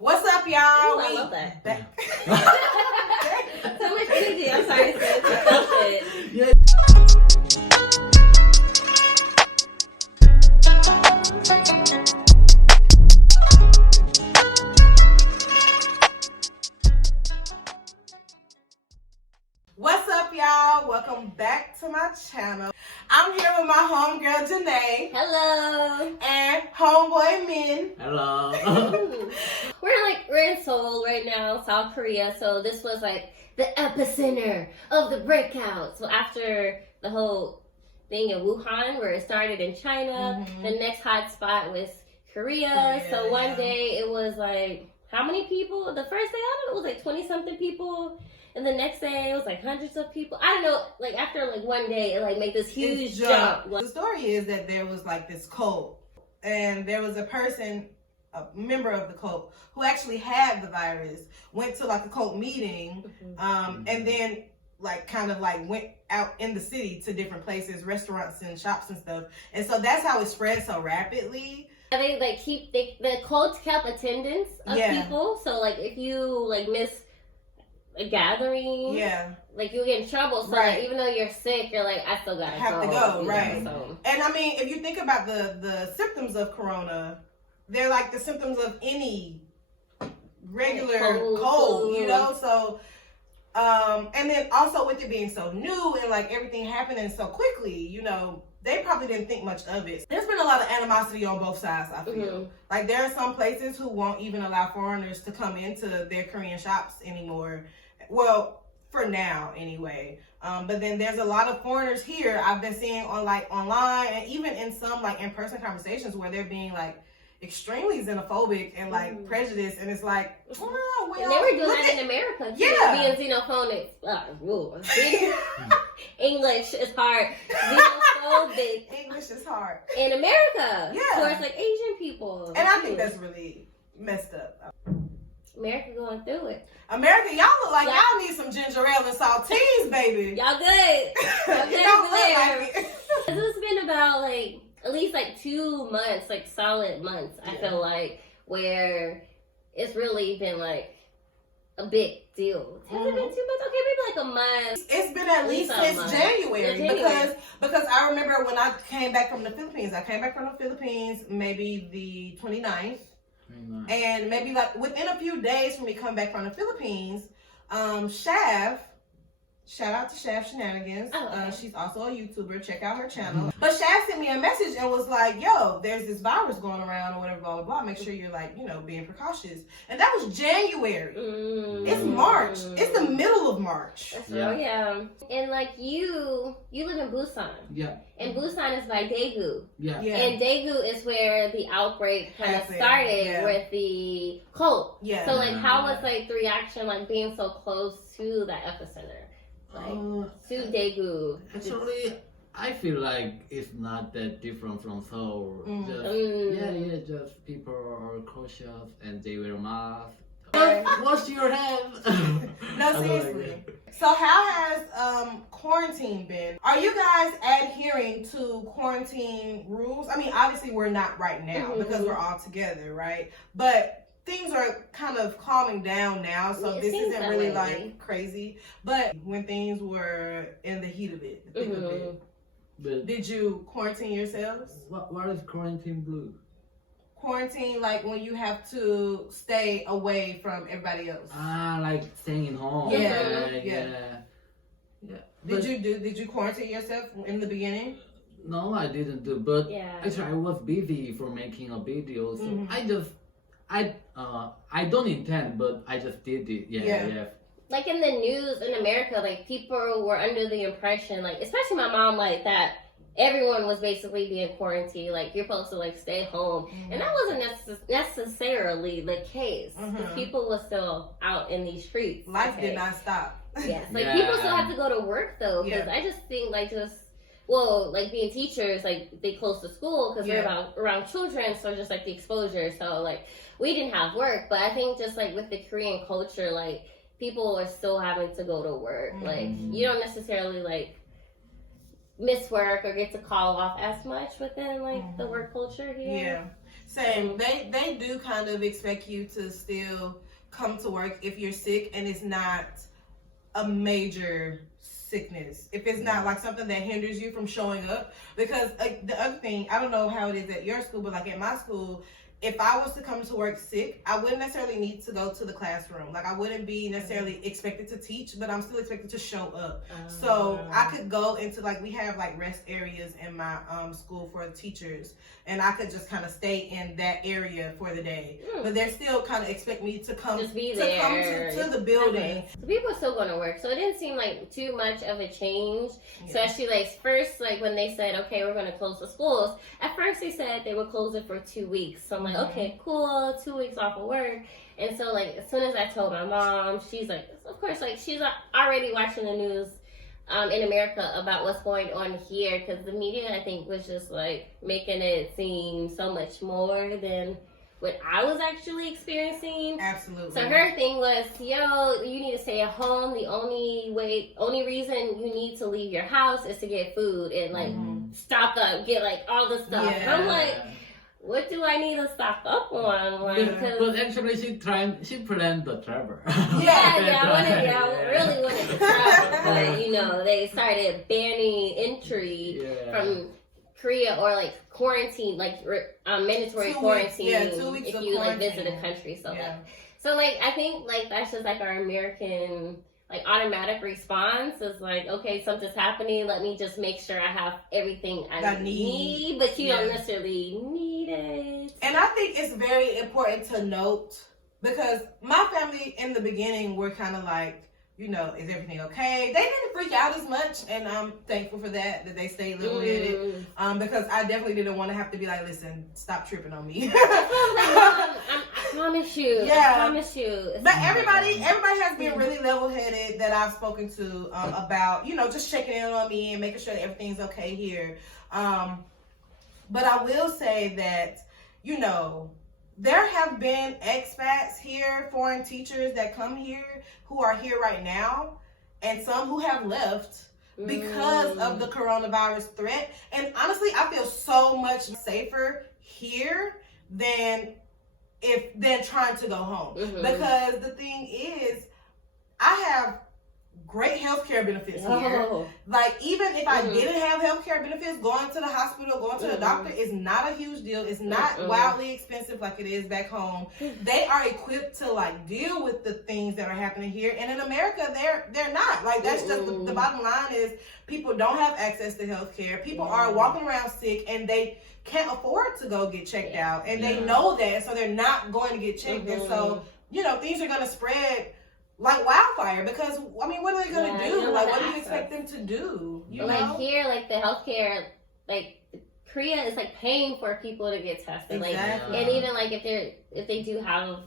What's up, y'all? Ooh, I love that. So much energy. I'm sorry, sis. I felt it. Yeah. What's up, y'all? Welcome back to my channel. I'm here with my homegirl, Janae. Hello. And homeboy, Min. Hello. We're in Seoul right now, South Korea. So this was like the epicenter of the breakout. So after the whole thing in Wuhan, where it started in China, the next hot spot was Korea. So one day it was like, how many people? The first day out of it was like 20-something people. And the next day it was like hundreds of people. I don't know, like after like one day it like made this huge jump. The story is that there was like this cult, and there was a person, a member of the cult, who actually had the virus, went to like a cult meeting, and then like kind of like went out in the city to different places, restaurants and shops and stuff. And so that's how it spread so rapidly. They like the cult kept attendance of people. So like if you like miss a gathering, like you get in trouble. So like, even though you're sick, you're like, I still gotta have to go, right? So. And I mean, if you think about the symptoms of corona, they're like the symptoms of any regular cold, you know. So, and then also with it being so new and like everything happening so quickly, you know, they probably didn't think much of it. There's been a lot of animosity on both sides, I feel. Like there are some places who won't even allow foreigners to come into their Korean shops anymore. Well, for now anyway. But then there's a lot of foreigners here I've been seeing on like online and even in some like in-person conversations where they're being like extremely xenophobic and like prejudiced, and it's like, oh, well, and they were doing that in America too. Being xenophobic. English is hard. Xenophobic. English is hard. In America. Towards like Asian people. And I think that's really messed up. America going through it. America, y'all look like y'all need some ginger ale and saltines, baby. Y'all good. Y'all good don't there. look like it. It's been about like at least like 2 months, like solid months, I feel like, where it's really been like a big deal. Has it been 2 months? Okay, maybe like a month. It's been at least since January. Because I remember when I came back from the Philippines. I came back from the Philippines maybe the 29th. And maybe like within a few days from me coming back from the Philippines, shout out to Shav Shenanigans. She's also a YouTuber. Check out her channel. But Shav sent me a message and was like, yo, there's this virus going around or whatever, blah, blah, blah. Make sure you're like, you know, being precautious. And that was January. It's March. It's the middle of March. That's right. And like you live in Busan. And Busan is by Daegu. And Daegu is where the outbreak kind of started with the cult. So like how was like the reaction like being so close to that epicenter? Like to Daegu. Actually, I feel like it's not that different from Seoul. Just people are cautious and they wear masks. Wash your hands. No, seriously. So how has quarantine been? Are you guys adhering to quarantine rules? I mean, obviously we're not right now because we're all together, right? But things are kind of calming down now, so this isn't really like crazy. But when things were in the heat of it, the thick of it, did you quarantine yourselves? What is quarantine blue? Quarantine, like when you have to stay away from everybody else. Like staying in home. Did you quarantine yourself in the beginning? No, I didn't do. But actually, I was busy for making a video, so I don't intend, but I just did it. Like in the news in America, like people were under the impression, like especially my mom, like that everyone was basically being quarantined. Like you're supposed to like stay home, and that wasn't necessarily the case. Because people were still out in these streets. Life did not stop. Yes, like people still have to go to work though. Because I just think like like being teachers, like they close the school because they're around children, so just like the exposure. So like we didn't have work, but I think just like with the Korean culture, like people are still having to go to work. Like you don't necessarily like miss work or get to call off as much within like the work culture here. Same. They do kind of expect you to still come to work if you're sick and it's not a major sickness. If it's not like something that hinders you from showing up. Because like the other thing, I don't know how it is at your school, but like at my school, if I was to come to work sick, I wouldn't necessarily need to go to the classroom. Like I wouldn't be necessarily expected to teach, but I'm still expected to show up. So I could go into like, we have like rest areas in my school for teachers, and I could just kind of stay in that area for the day. But they're still kind of expect me to come just be there, to the building. Okay. So people are still going to work, so it didn't seem like too much of a change. Especially like first, like when they said, okay, we're going to close the schools. At first they said they would close it for 2 weeks. So I'm like, okay, cool, 2 weeks off of work. And so like as soon as I told my mom, she's like, of course, like she's already watching the news in America about what's going on here, because the media, I think, was just like making it seem so much more than what I was actually experiencing. Absolutely. So her thing was, yo, you need to stay at home. The only reason you need to leave your house is to get food and like stock up, get like all the stuff. Yeah. And I'm like, what do I need to stock up on? Like, but actually, she planned the travel. I really wanted to travel, but you know, they started banning entry from Korea, or like quarantine, like mandatory quarantine 2 weeks if you like visit a country. So like I think like that's just like our American like automatic response is like, okay, something's happening, let me just make sure I have everything I need, but you don't necessarily need it. And I think it's very important to note, because my family in the beginning were kind of like, you know, is everything okay? They didn't freak out as much, and I'm thankful for that they stayed level-headed. Because I definitely didn't want to have to be like, listen, stop tripping on me. I promise you. I promise you. But everybody has been really level-headed that I've spoken to about, you know, just checking in on me and making sure that everything's okay here. But I will say that, you know, there have been expats here, foreign teachers that come here who are here right now, and some who have left because of the coronavirus threat. And honestly, I feel so much safer here than trying to go home. Because the thing is, I have great healthcare benefits here. Like, even if I didn't have healthcare benefits, going to the hospital, going to the doctor is not a huge deal. It's not wildly expensive like it is back home. They are equipped to like deal with the things that are happening here, and in America they're not. Like, that's just the bottom line is people don't have access to healthcare. People are walking around sick and they can't afford to go get checked out, and they know that, so they're not going to get checked. And so, you know, things are going to spread like wildfire, because I mean, what are they gonna do? Like, what do you expect them to do? You know? Like here, like the healthcare, like Korea is like paying for people to get tested. Exactly. Like, and even like if they do have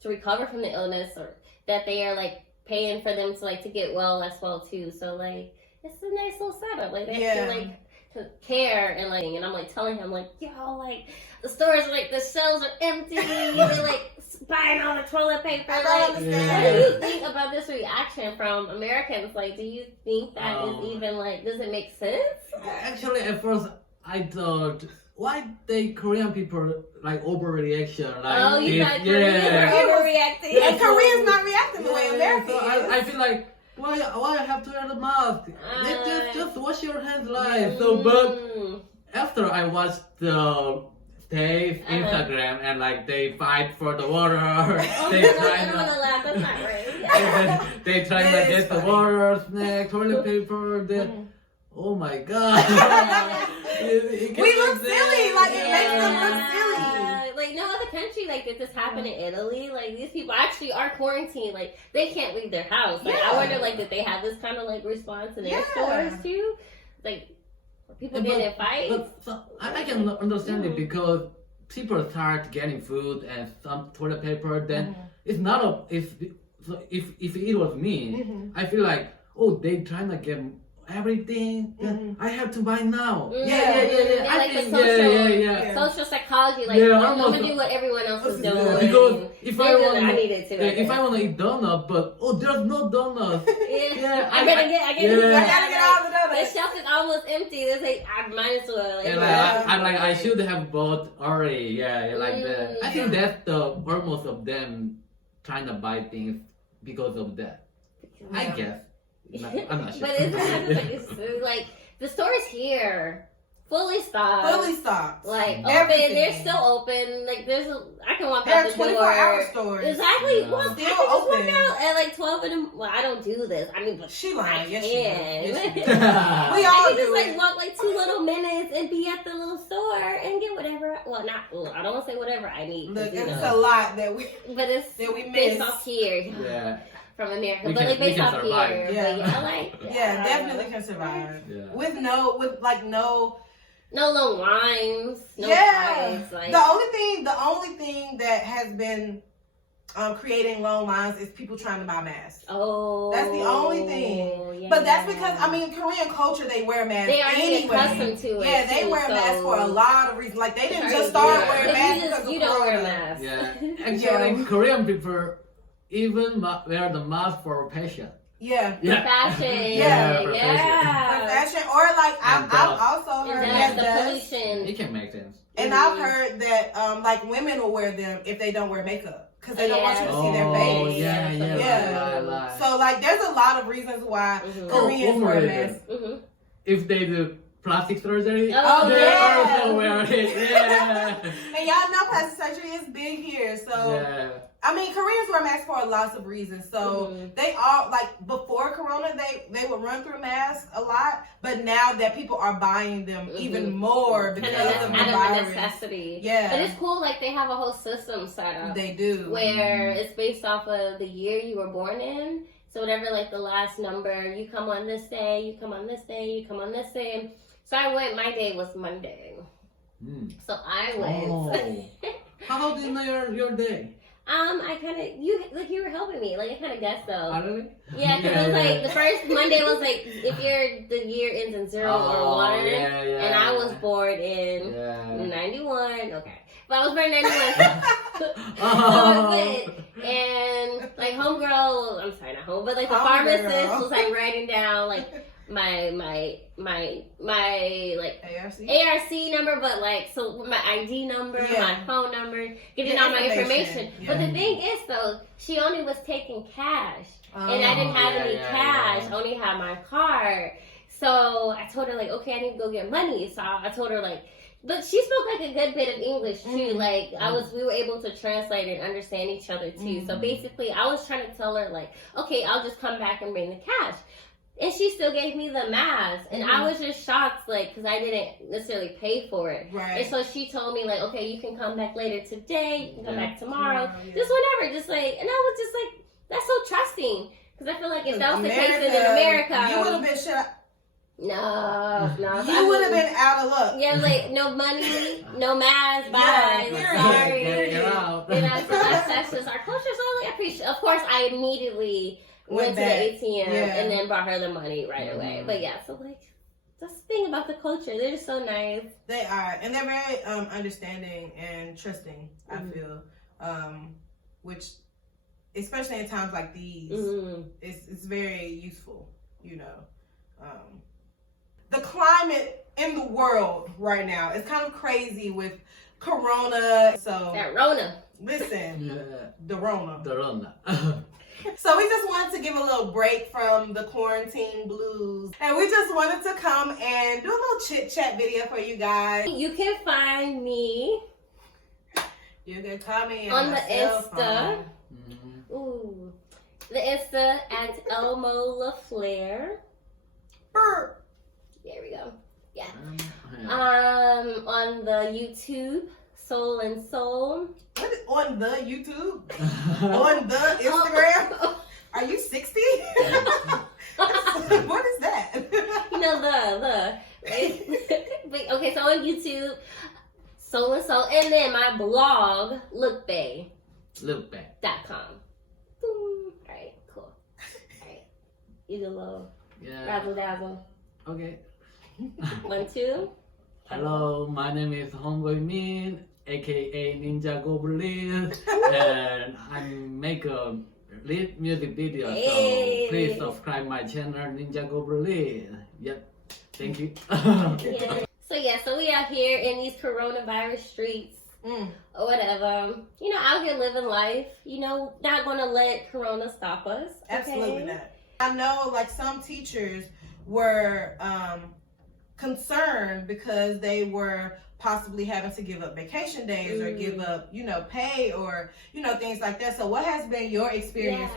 to recover from the illness, or that they are like paying for them to like to get well as well too. So like it's a nice little setup. Like they have to like to care and like, and I'm like telling him like, yo, like the stores are like the shelves are empty. They're like buying all the toilet paper. Like, what do you think about this reaction from Americans? Like, do you think that is even like, does it make sense? Actually, at first I thought, why they Korean people like overreaction? Like, you thought Koreans were overreacting? And Koreans not reacting the way Americans. So I feel like, why I have to wear the mask? Just wash your hands, like. So, but after I watched the Dave's Instagram and like they fight for the water, they try to get the water, snack, toilet paper. Then, oh my god, we look silly. Like, it makes them look silly. Like no other country like did this happen in Italy. Like these people actually are quarantined. Like they can't leave their house. Like I wonder like did they have this kind of like response in their stores too? Like people getting in fights. So I can understand it, because people start getting food and some toilet paper. Then it's not a if it was me, I feel like, oh, they trying to get everything. Mhm. I have to buy now. Mm. Yeah. And I like the think, social, social psychology, like Yeah, I'm almost- gonna do what everyone else is Yeah. doing. Because if I want, I need it too. if I want to eat donut, but there's no donut. Yeah, I I gotta get I gotta get all the The donuts. shelf is almost empty. It's like I might as well. Like, And I should have bought already. Yeah, like that. I think that's the almost of them trying to buy things because of that. I guess. I'm not sure. But isn't that just like the stores here fully stocked? Fully stocked. Like open, Everything. they're still open. Like I can walk There out are the door. 24-hour stores. Exactly. Yeah. Well, I Still can just walk open. out at like 12 in the. Well, I don't do this. I mean, but She I lying. Yes, can. she do. Yes, she do. we We I all can do just like it. walk like 2 little minutes and be at the little store and get whatever. Well, not. Well, I don't want to say whatever I need. 'Cause, Look, you it's know, a lot that we but it's miss. based off here Yeah. from America. We But can- like we based can off survive. here. Yeah. But yeah, like Yeah, definitely can survive. Yeah. With no no long lines, no yeah. fights. Like The only thing that has been creating long lines is people trying to buy masks. oh, That's the only thing. yeah. But that's because Korean culture, they wear masks they already anyway. accustomed to it. Yeah, they too, wear so- masks for a lot of reasons. Like they didn't Right, just start yeah. wearing But masks you because of you don't wear a Corona. mask. Yeah. Actually, Korean people even wear the mask for fashion. Yeah. For fashion. Yeah, for For fashion, or like And I've also heard And that that's the dust. pollution. It can make sense. And I've heard that like women will wear them if they don't wear makeup because they don't want you to see their Oh, face. yeah, Yeah. right. So like, there's a lot of reasons why Mhm. Koreans one more wear reason. masks. Mm-hmm. If they do plastic surgery, Oh, they yeah. also wear it. Yeah. And y'all know plastic surgery is big here. So Yeah. I mean, Koreans wear masks for lots of reasons. So Mhm. they all like before Corona, they would run through masks a lot, but now that people are buying them even more because Kind of of the out of virus. necessity. Yeah. But it's cool. Like they have a whole system set up. They do. Where it's based off of the year you were born in. So whatever, like the last number, you come on this day, you come on this day, you come on this day. So I went. My day was Monday. Mm. So I went. How do you know your day? I kind of you were helping me. Like I kind of guessed though. Really? Yeah, because it was like the first Monday was like if the year ends in 0 or 1, yeah. and I was born in Yeah. 91. Okay, but I was born in 91. So Oh. I went, and like homegirl, I'm sorry, not home, but like the Homegirl. pharmacist was like writing down like my like ARC. ARC number, but like so my ID number, Yeah. my phone number, getting Yeah, all my information. information. But Yeah. the thing is though, she only was taking cash, and I didn't have any cash. Only had my card. So I told her like, okay, I need to go get money. So I told her like. But she spoke like a good bit of English too. Like we were able to translate and understand each other too. So basically, I was trying to tell her like, okay, I'll just come back and bring the cash, and she still gave me the mask, and I was just shocked, like, because I didn't necessarily pay for it. Right. And so she told me like, okay, you can come back later today, you can come back tomorrow, Yeah. just whenever, just like, and I was just like, that's so trusting, because I feel like if that was the case in you America, would have been shut. no, You would have been out of luck. yeah, like no money, no mask, bye. Yeah, like, period. sorry. Get out. You know, so that's just our culture. So I appreciate. Of course, I immediately went to the back. ATM Yeah. and then brought her the money right away. But yeah, so like that's the thing about the culture. They're just so nice. They are, and they're very understanding and trusting. I feel, which, especially in times like these, it's very useful. You know, the climate in the world right now is kind of crazy with Corona. So That Rona. listen, Yeah. the Rona. The run. So we just wanted to give a little break from the quarantine blues. And we just wanted to come and do a little chit chat video for you guys. You can find me You can call me on the cell Insta. phone. Ooh, the Insta at Elmo LaFleur. Brr. There we go. Yeah. On the YouTube, Soul and Soul. What is, on the YouTube? On the Instagram? Are you 60? What is that? You know right? But, okay, so on YouTube, Soul and Soul, and then my blog, lookbay.com. Look back. Boom. All right, cool. All right, you a little Yeah. razzle dazzle. Okay. 1, 2. Hello, my name is Homeboy Min, aka Ninja Goblin, and I make a lead music video. Hey. So please subscribe my channel, Ninja Goblin. Yep. Thank you. Yeah. So we out here in these coronavirus streets. Or whatever, you know, out here living life, you know, not gonna let Corona stop us. Okay? Absolutely not. I know, like, some teachers were concerned because they were possibly having to give up vacation days or give up, you know, pay or, you know, things like that. So what has been your experience